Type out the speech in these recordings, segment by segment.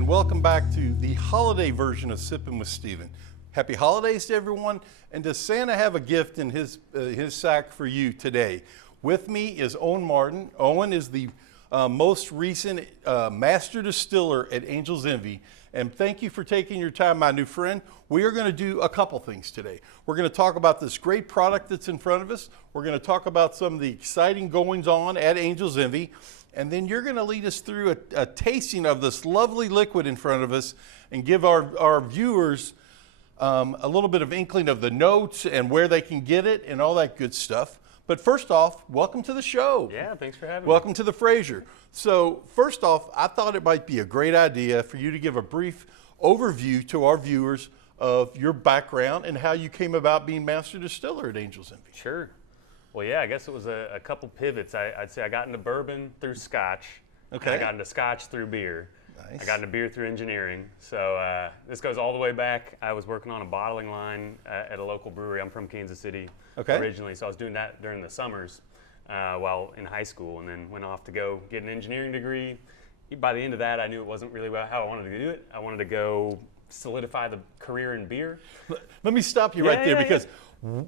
and welcome back to the holiday version of Sippin' with Steven. Happy holidays to everyone, and does Santa have a gift in his sack for you today? With me is Owen Martin. Owen is the most recent master distiller at Angel's Envy, and thank you for taking your time, my new friend. We are going to do a couple things today. We're going to talk about this great product that's in front of us. We're going to talk about some of the exciting goings on at Angel's Envy. And then you're going to lead us through a tasting of this lovely liquid in front of us and give our viewers a little bit of inkling of the notes and where they can get it and all that good stuff. But first off, welcome to the show. Yeah, thanks for having me. Welcome to the Fraser. So first off, I thought it might be a great idea for you to give a brief overview to our viewers of your background and how you came about being master distiller at Angel's Envy. Sure. Well, yeah, I guess it was a couple pivots. I'd say I got into bourbon through Scotch. Okay. I got into Scotch through beer. Nice. I got into beer through engineering. So this goes all the way back. I was working on a bottling line at a local brewery. I'm from Kansas City originally, so I was doing that during the summers while in high school, and then went off to go get an engineering degree. By the end of that, I knew it wasn't really how I wanted to do it. I wanted to go solidify the career in beer. Let me stop you right there because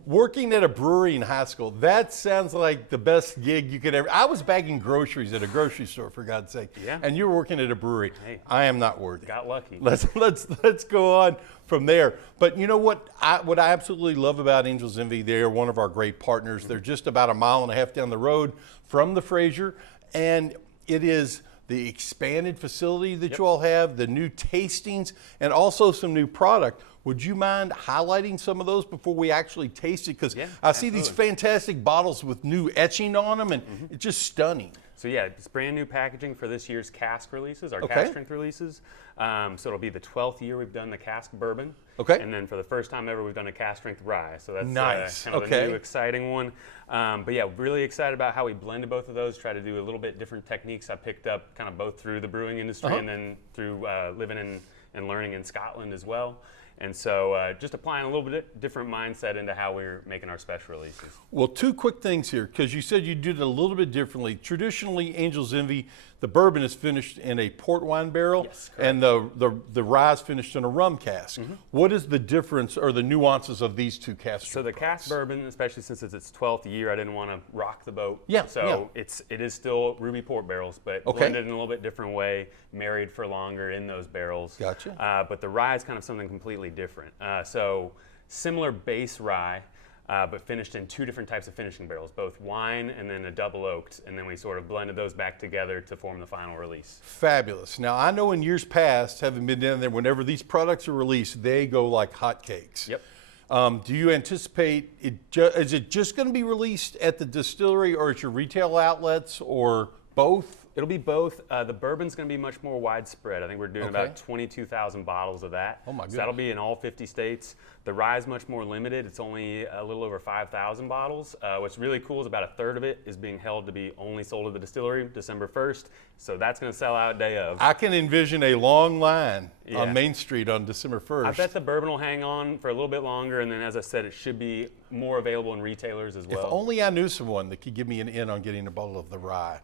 working at a brewery in high school, that sounds like the best gig you could ever. I was bagging groceries at a grocery store, for God's sake. Yeah. And you were working at a brewery. Hey, I am not worthy. got lucky. Let's go on from there. But you know what I absolutely love about Angel's Envy, they're one of our great partners. They're just about a mile and a half down the road from the Fraser, and it is the expanded facility that you all have, the new tastings, and also some new product. Would you mind highlighting some of those before we actually taste it? Because I see these fantastic bottles with new etching on them, and it's just stunning. So yeah, it's brand new packaging for this year's Cask releases, our Cask strength releases. So it'll be the 12th year we've done the Cask bourbon. Okay. And then for the first time ever, we've done a Cask strength rye. So that's nice. kind of the new exciting one. But yeah, really excited about how we blended both of those, try to do a little bit different techniques I picked up kind of both through the brewing industry and then through living and learning in Scotland as well. And so just applying a little bit different mindset into how we're making our special releases. Well, two quick things here, because you said you did it a little bit differently. Traditionally, Angel's Envy, the bourbon is finished in a port wine barrel, and the rye is finished in a rum cask. What is the difference or the nuances of these two casks? So the Cask bourbon, especially since it's its 12th year, I didn't want to rock the boat. Yeah. So it is still ruby port barrels, but blended in a little bit different way, married for longer in those barrels. Gotcha. But the rye is kind of something completely different. So similar base rye, but finished in two different types of finishing barrels, both wine and then a double oaked, and then we sort of blended those back together to form the final release. Fabulous. Now, I know in years past, having been down there, whenever these products are released, they go like hotcakes. Yep. Do you anticipate, is it just going to be released at the distillery or at your retail outlets or both? It'll be both. The bourbon's going to be much more widespread. I think we're doing about 22,000 bottles of that. Oh my goodness. So that'll be in all 50 states. The rye is much more limited. It's only a little over 5,000 bottles. What's really cool is about a third of it is being held to be only sold at the distillery December 1st. So that's going to sell out day of. I can envision a long line on Main Street on December 1st. I bet the bourbon will hang on for a little bit longer, and then as I said, it should be more available in retailers as well. If only I knew someone that could give me an in on getting a bottle of the rye.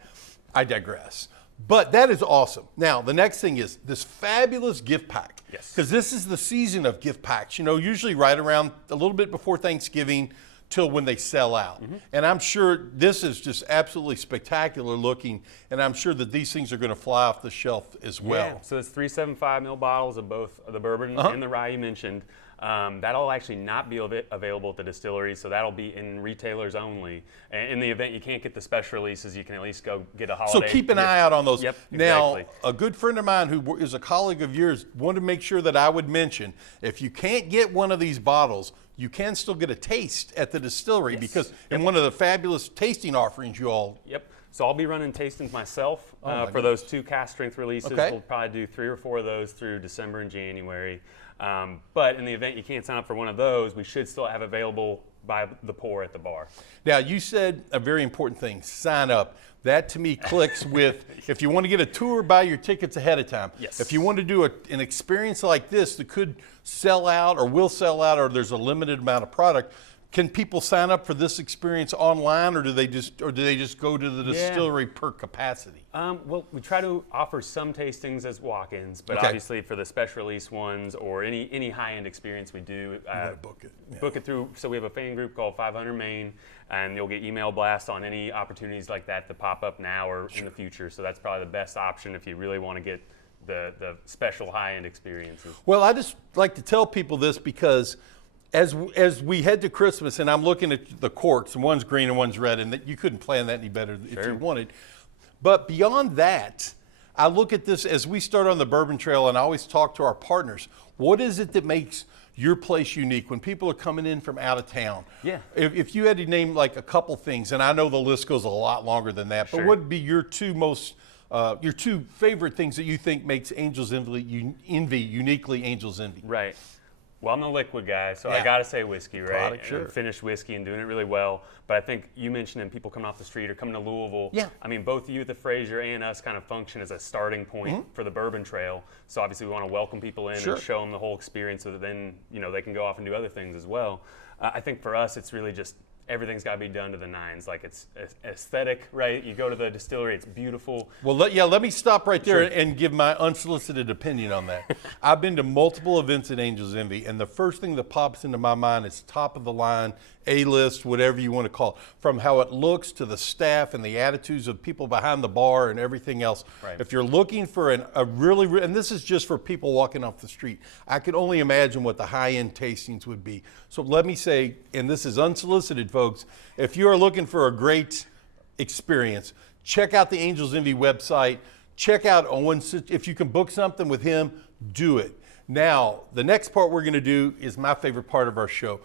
I digress. But that is awesome. Now, the next thing is this fabulous gift pack. Yes. Because this is the season of gift packs, you know, usually right around a little bit before Thanksgiving till when they sell out. And I'm sure this is just absolutely spectacular looking, and I'm sure that these things are going to fly off the shelf as well. Yeah. So it's 375 ml bottles of both the bourbon and the rye you mentioned. That'll actually not be available at the distillery, so that'll be in retailers only. And in the event you can't get the special releases, you can at least go get a holiday. So keep an eye out on those. Yep, now, exactly. a good friend of mine who is a colleague of yours wanted to make sure that I would mention, if you can't get one of these bottles, you can still get a taste at the distillery because in one of the fabulous tasting offerings you all. Yep. So I'll be running tastings myself for those two Cask strength releases. We'll probably do 3 or 4 of those through December and January. But in the event you can't sign up for one of those, we should still have available by the pour at the bar. Now, you said a very important thing, sign up. That to me clicks with, if you want to get a tour, buy your tickets ahead of time. Yes. If you want to do an experience like this that could sell out or will sell out or there's a limited amount of product, Can people sign up for this experience online, or do they just go to the distillery per capacity? Well, we try to offer some tastings as walk-ins, but Okay. obviously for the special release ones or any high-end experience we do, Book it. Yeah. book it through. So we have a fan group called 500 Main, and you'll get email blasts on any opportunities like that pop up now or in the future. So that's probably the best option if you really want to get the special high-end experiences. Well, I just like to tell people this because as we head to Christmas, and I'm looking at the corks, and one's green and one's red, and you couldn't plan that any better if you wanted. But beyond that, I look at this as we start on the Bourbon Trail, and I always talk to our partners. What is it that makes your place unique when people are coming in from out of town? Yeah. If you had to name like a couple things, and I know the list goes a lot longer than that, but what would be your two favorite things that you think makes Angel's Envy uniquely Angel's Envy? Right. Well, I'm the liquid guy, so I got to say whiskey, right? Product, sure. And finished whiskey and doing it really well. But I think you mentioned people coming off the street or coming to Louisville. Yeah. I mean, both you at the Fraser and us kind of function as a starting point for the Bourbon Trail. So obviously we want to welcome people in and show them the whole experience so that then, they can go off and do other things as well. I think for us, it's really just everything's got to be done to the nines. Like, it's aesthetic, right? You go to the distillery, it's beautiful. Well, let me stop right there and give my unsolicited opinion on that. I've been to multiple events at Angel's Envy, and the first thing that pops into my mind is top of the line, A-list, whatever you want to call it, from how it looks to the staff and the attitudes of people behind the bar and everything else. Right. If you're looking for a really, and this is just for people walking off the street, I can only imagine what the high-end tastings would be. So let me say, and this is unsolicited, folks, if you are looking for a great experience, check out the Angel's Envy website. Check out Owen. If you can book something with him, do it. Now, the next part we're going to do is my favorite part of our show.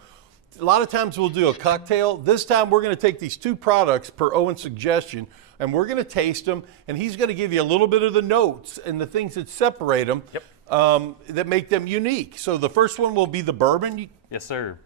A lot of times we'll do a cocktail. This time we're going to take these two products per Owen's suggestion, and we're going to taste them, and he's going to give you a little bit of the notes and the things that separate them, that make them unique. So the first one will be the bourbon. Yes, sir.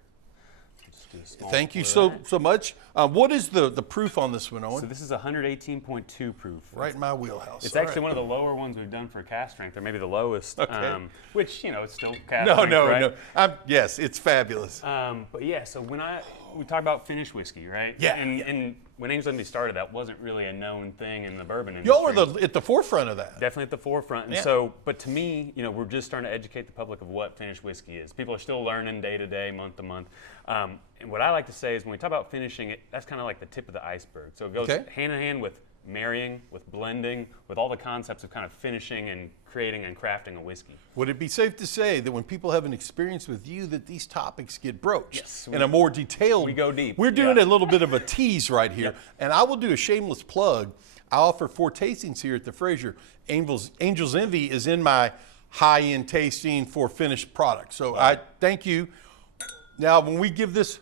Thank you so much. What is the proof on this one, Owen? So this is 118.2 proof. Right in my wheelhouse. It's actually one of the lower ones we've done for cask strength, or maybe the lowest. Okay. Which, it's still cask No, strength, right? Yes, it's fabulous. But yeah, so we talk about finished whiskey, right? Yeah. And when Angel's Envy started, that wasn't really a known thing in the bourbon industry. Y'all are at the forefront of that. Definitely at the forefront. And so, but to me, we're just starting to educate the public of what finished whiskey is. People are still learning day to day, month to month. And what I like to say is when we talk about finishing it, that's kind of like the tip of the iceberg. So it goes hand in hand with marrying, with blending, with all the concepts of kind of finishing and creating and crafting a whiskey. Would it be safe to say that when people have an experience with you that these topics get broached? Yes. In a more detailed... We go deep. We're doing a little bit of a tease right here. And I will do a shameless plug. I offer 4 tastings here at the Fraser. Angel's Envy is in my high-end tasting for finished products. So I thank you. Now, when we give this,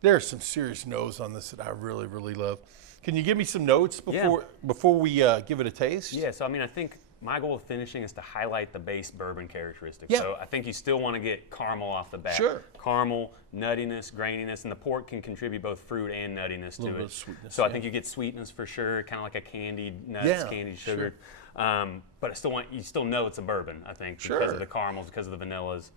there's some serious notes on this that I really, really love. Can you give me some notes before we give it a taste? Yeah, so I think my goal of finishing is to highlight the base bourbon characteristics. Yeah. So I think you still want to get caramel off the bat. Sure. Caramel, nuttiness, graininess, and the port can contribute both fruit and nuttiness to it. A little bit of sweetness. So I think you get sweetness for sure, kind of like a candied nuts, candied sugar. Sure. But you still know it's a bourbon, I think, because of the caramels, because of the vanillas.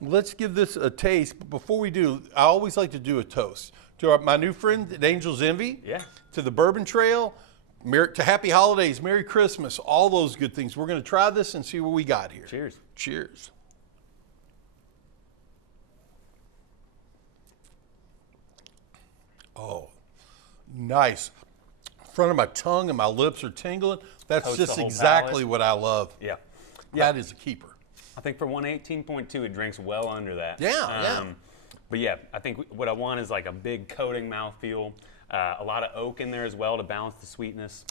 Let's give this a taste. But before we do, I always like to do a toast to my new friend at Angel's Envy, to the Bourbon Trail, to Happy Holidays, Merry Christmas, all those good things. We're going to try this and see what we got here. Cheers. Cheers. Oh, nice. Front of my tongue and my lips are tingling. That's Toast just the whole exactly palate. what I love. Yeah. That is a keeper. I think for 118.2, it drinks well under that. Yeah. But yeah, I think what I want is like a big coating mouthfeel, a lot of oak in there as well to balance the sweetness.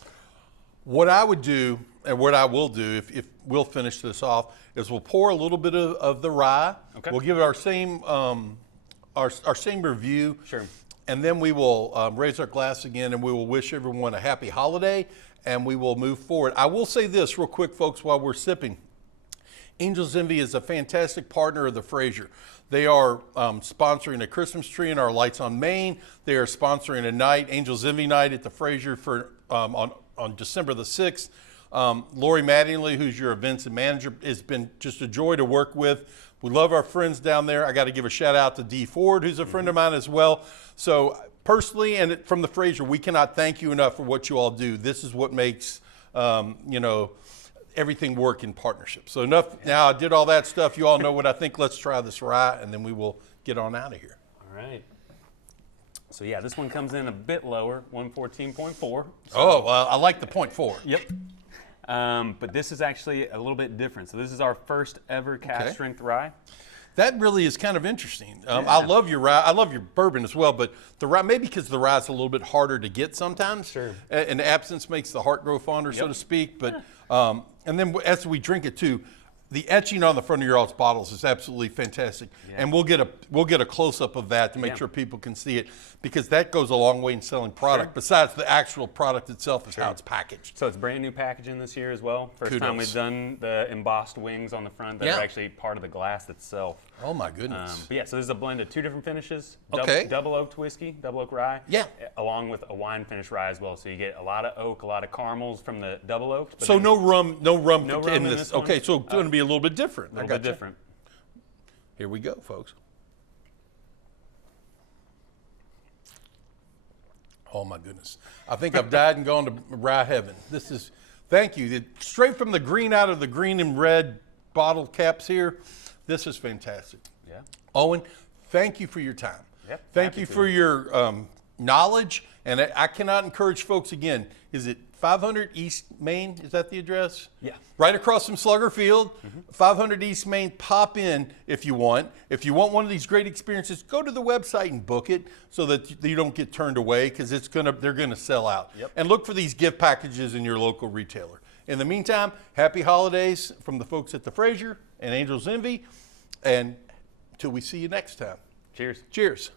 What I would do, and what I will do, if we'll finish this off, is we'll pour a little bit of the rye. Okay. We'll give it our same review. Sure. And then we will raise our glass again, and we will wish everyone a happy holiday, and we will move forward. I will say this real quick, folks, while we're sipping. Angel's Envy is a fantastic partner of the Fraser. They are sponsoring a Christmas tree in our Lights on Main. They are sponsoring a night, Angel's Envy night at the Fraser for on December the 6th. Lori Mattingly, who's your events and manager, has been just a joy to work with. We love our friends down there. I got to give a shout out to Dee Ford, who's a friend of mine as well. So personally, and from the Fraser, we cannot thank you enough for what you all do. This is what makes, everything work in partnership. So enough. Now I did all that stuff. You all know what I think. Let's try this rye, and then we will get on out of here. All right. So yeah, this one comes in a bit lower, 114.4. So. Oh, well, I like the 0.4. Yep. But this is actually a little bit different. So this is our first ever cask strength rye. That really is kind of interesting. I love your rye. I love your bourbon as well, but the rye, maybe because the rye is a little bit harder to get sometimes. Sure. And absence makes the heart grow fonder, so to speak. But and then as we drink it too, the etching on the front of your all's bottles is absolutely fantastic. Yeah. And we'll get a close up of that to make sure people can see it, because that goes a long way in selling product. Besides the actual product itself is how it's packaged. So it's brand new packaging this year as well. First time we've done the embossed wings on the front that are actually part of the glass itself. Oh my goodness. But yeah, so this is a blend of 2 different finishes. Okay. Double oaked whiskey, double oak rye. Yeah. Along with a wine finish rye as well. So you get a lot of oak, a lot of caramels from the double oaked. So no rum in this. One. Okay, so it's going to be a little bit different. A little bit different. Here we go, folks. Oh my goodness. I think I've died and gone to rye heaven. This is, thank you. Straight from the green out of the green and red bottle caps here. This is fantastic. Yeah. Owen, thank you for your time. Yep. Thank you for your knowledge. And I cannot encourage folks again. Is it 500 East Main? Is that the address? Yeah. Right across from Slugger Field. 500 East Main. Pop in if you want. If you want one of these great experiences, go to the website and book it so that you don't get turned away, because they're gonna sell out. Yep. And look for these gift packages in your local retailer. In the meantime, happy holidays from the folks at the Fraser and Angel's Envy, and until we see you next time. Cheers. Cheers.